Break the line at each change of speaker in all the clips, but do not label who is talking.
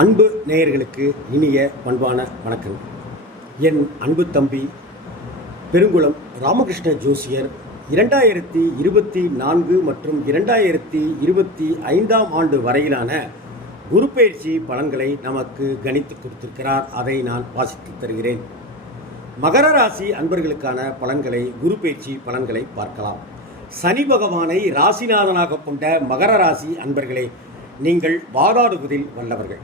அன்பு நேயர்களுக்கு இனிய பண்பான வணக்கம். என் அன்பு தம்பி பெருங்குளம் ராமகிருஷ்ண ஜோசியர் இரண்டாயிரத்தி இருபத்தி நான்கு மற்றும் இரண்டாயிரத்தி இருபத்தி ஐந்தாம் ஆண்டு வரையிலான குரு பயிற்சி பலன்களை நமக்கு கணித்து கொடுத்திருக்கிறார். அதை நான் வாசித்து தருகிறேன். மகர ராசி அன்பர்களுக்கான பலன்களை குரு பயிற்சி பலன்களை பார்க்கலாம். சனி பகவானை ராசிநாதனாக கொண்ட மகர ராசி அன்பர்களே நீங்கள் வாதாடுவதில் வல்லவர்கள்.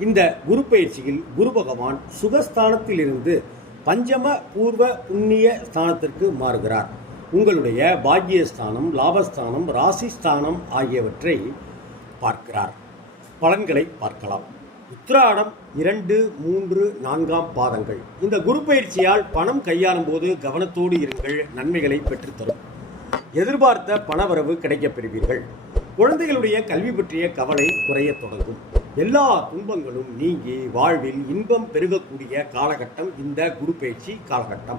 இந்த குரு பயிற்சியில் குரு பகவான் சுகஸ்தானத்திலிருந்து பஞ்சம பூர்வ புண்ணிய ஸ்தானத்திற்கு மாறுகிறார். உங்களுடைய பாக்கியஸ்தானம் லாபஸ்தானம் ராசிஸ்தானம் ஆகியவற்றை பார்க்கிறார். பலன்களை பார்க்கலாம். உத்திராடம் இரண்டு மூன்று நான்காம் பாதங்கள். இந்த குரு பயிற்சியால் பணம் கையாளும் போது கவனத்தோடு இருங்கள் நன்மைகளை பெற்றுத்தரும். எதிர்பார்த்த பணவரவு கிடைக்கப் பெறுவீர்கள் குழந்தைகளுடைய கல்வி பற்றிய கவலை குறையத் தொடங்கும். எல்லா துன்பங்களும் நீங்கி வாழ்வில் இன்பம் பெருகக்கூடிய காலகட்டம் இந்த குரு பயிற்சி காலகட்டம்.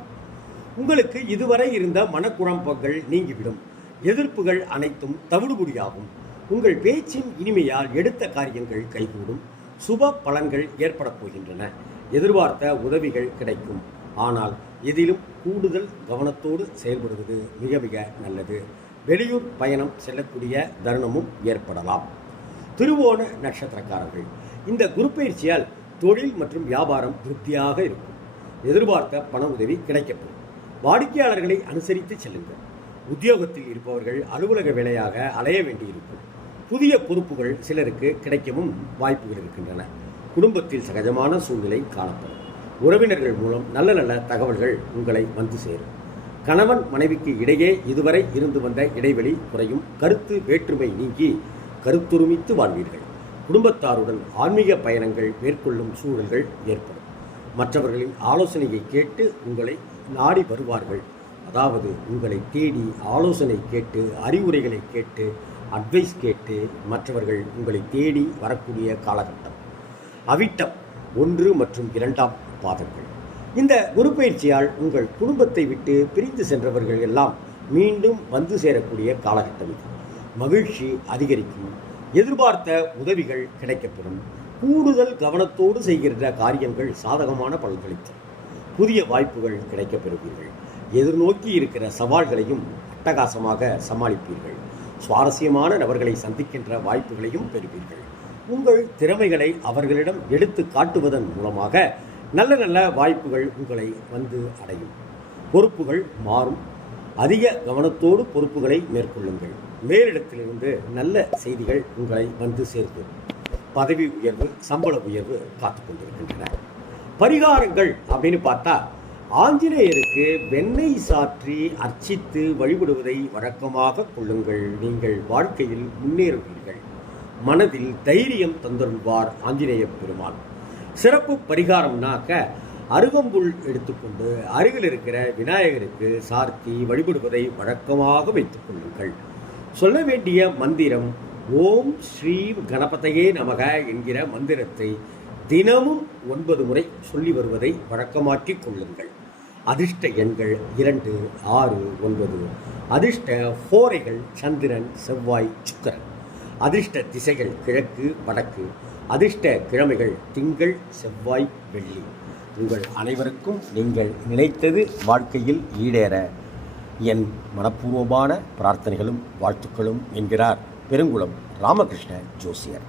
உங்களுக்கு இதுவரை இருந்த மனக்குழப்பங்கள் நீங்கிவிடும். எதிர்ப்புகள் அனைத்தும் தவிடுபடியாகும். உங்கள் பேச்சின் இனிமையால் எடுத்த காரியங்கள் கைகூடும். சுப பலன்கள் ஏற்படப் போகின்றன. எதிர்பார்த்த உதவிகள் கிடைக்கும். ஆனால் எதிலும் கூடுதல் கவனத்தோடு செயல்படுவது மிக மிக நல்லது. வெளியூர் பயணம் செல்லக்கூடிய தருணமும் ஏற்படலாம். திருவோண நட்சத்திரக்காரர்கள். இந்த குரு பயிற்சியால் தொழில் மற்றும் வியாபாரம் திருப்தியாக இருக்கும். எதிர்பார்த்த பண உதவி கிடைக்கப்படும் வாடிக்கையாளர்களை அனுசரித்து செல்லுங்கள். உத்தியோகத்தில் இருப்பவர்கள் அலுவலக வேலையாக அலைய வேண்டியிருக்கும். புதிய பொறுப்புகள் சிலருக்கு கிடைக்கவும் வாய்ப்புகள் இருக்கின்றன. குடும்பத்தில் சகஜமான சூழ்நிலை காணப்படும். உறவினர்கள் மூலம் நல்ல நல்ல தகவல்கள் உங்களை வந்து சேரும். கணவன் மனைவிக்கு இடையே இதுவரை இருந்து வந்த இடைவெளி குறையும். கருத்து வேற்றுமை நீங்கி கருத்துருமித்து வாழ்வீர்கள். குடும்பத்தாருடன் ஆன்மீக பயணங்கள் மேற்கொள்ளும் சூழல்கள் ஏற்படும். மற்றவர்களின் ஆலோசனையை கேட்டு உங்களை நாடி வருவார்கள். அதாவது உங்களை தேடி ஆலோசனை கேட்டு அறிவுரைகளை கேட்டு அட்வைஸ் கேட்டு மற்றவர்கள் உங்களை தேடி வரக்கூடிய காலகட்டம். அவிட்டம் ஒன்று மற்றும் இரண்டாம் பாதங்கள். இந்த குரு பயிற்சியால் உங்கள் குடும்பத்தை விட்டு பிரிந்து சென்றவர்கள் எல்லாம் மீண்டும் வந்து சேரக்கூடிய காலகட்டம் இது. மகிழ்ச்சி அதிகரிக்கும். எதிர்பார்த்த உதவிகள் கிடைக்கப்பெறும். கூடுதல் கவனத்தோடு செய்கின்ற காரியங்கள் சாதகமான பலன்களை தரும். புதிய வாய்ப்புகள் கிடைக்கப்பெறுவீர்கள். எதிர்நோக்கி இருக்கிற சவால்களையும் அட்டகாசமாக சமாளிப்பீர்கள். சுவாரஸ்யமான நபர்களை சந்திக்கின்ற வாய்ப்புகளையும் பெறுவீர்கள். உங்கள் திறமைகளை அவர்களிடம் எடுத்து காட்டுவதன் மூலமாக நல்ல நல்ல வாய்ப்புகள் உங்களை வந்து அடையும். பொறுப்புகள் மாறும். அதிக கவனத்தோடு பொறுப்புகளை மேற்கொள்ளுங்கள். மேலிடத்திலிருந்து நல்ல செய்திகள் உங்களை வந்து சேர்க்கும் பதவி உயர்வு சம்பள உயர்வு காத்து கொண்டிருக்கின்றன. பரிகாரங்கள் அப்படின்னு பார்த்தா ஆஞ்சநேயருக்கு வெண்ணெய் சாற்றி அர்ச்சித்து வழிபடுவதை வழக்கமாக கொள்ளுங்கள். நீங்கள் வாழ்க்கையில் முன்னேறுவீர்கள். மனதில் தைரியம் தந்தருள்வார் ஆஞ்சநேய பெருமாள். சிறப்பு பரிகாரம்னாக்க அருகம்புல் எடுத்துக்கொண்டு அருகில் இருக்கிற விநாயகருக்கு சார்த்தி வழிபடுவதை வழக்கமாக வைத்துக் கொள்ளுங்கள். சொல்ல வேண்டிய மந்திரம் ஓம் ஸ்ரீ கணபதையே நமக என்கிற மந்திரத்தை தினமும் ஒன்பது முறை சொல்லி வருவதை வழக்கமாக்கிக் கொள்ளுங்கள். அதிர்ஷ்ட எண்கள் இரண்டு ஆறு ஒன்பது. அதிர்ஷ்ட ஹோரைகள் சந்திரன் செவ்வாய் சுக்கரன். அதிர்ஷ்ட திசைகள் கிழக்கு வடக்கு. அதிர்ஷ்ட கிழமைகள் திங்கள் செவ்வாய் வெள்ளி. உங்கள் அனைவருக்கும் நீங்கள் நினைத்தது வாழ்க்கையில் ஈடேற. என் மனப்பூர்வமான பிரார்த்தனைகளும் வாழ்த்துக்களும் என்கிறார் பெருங்குளம் ராமகிருஷ்ண ஜோசியர்.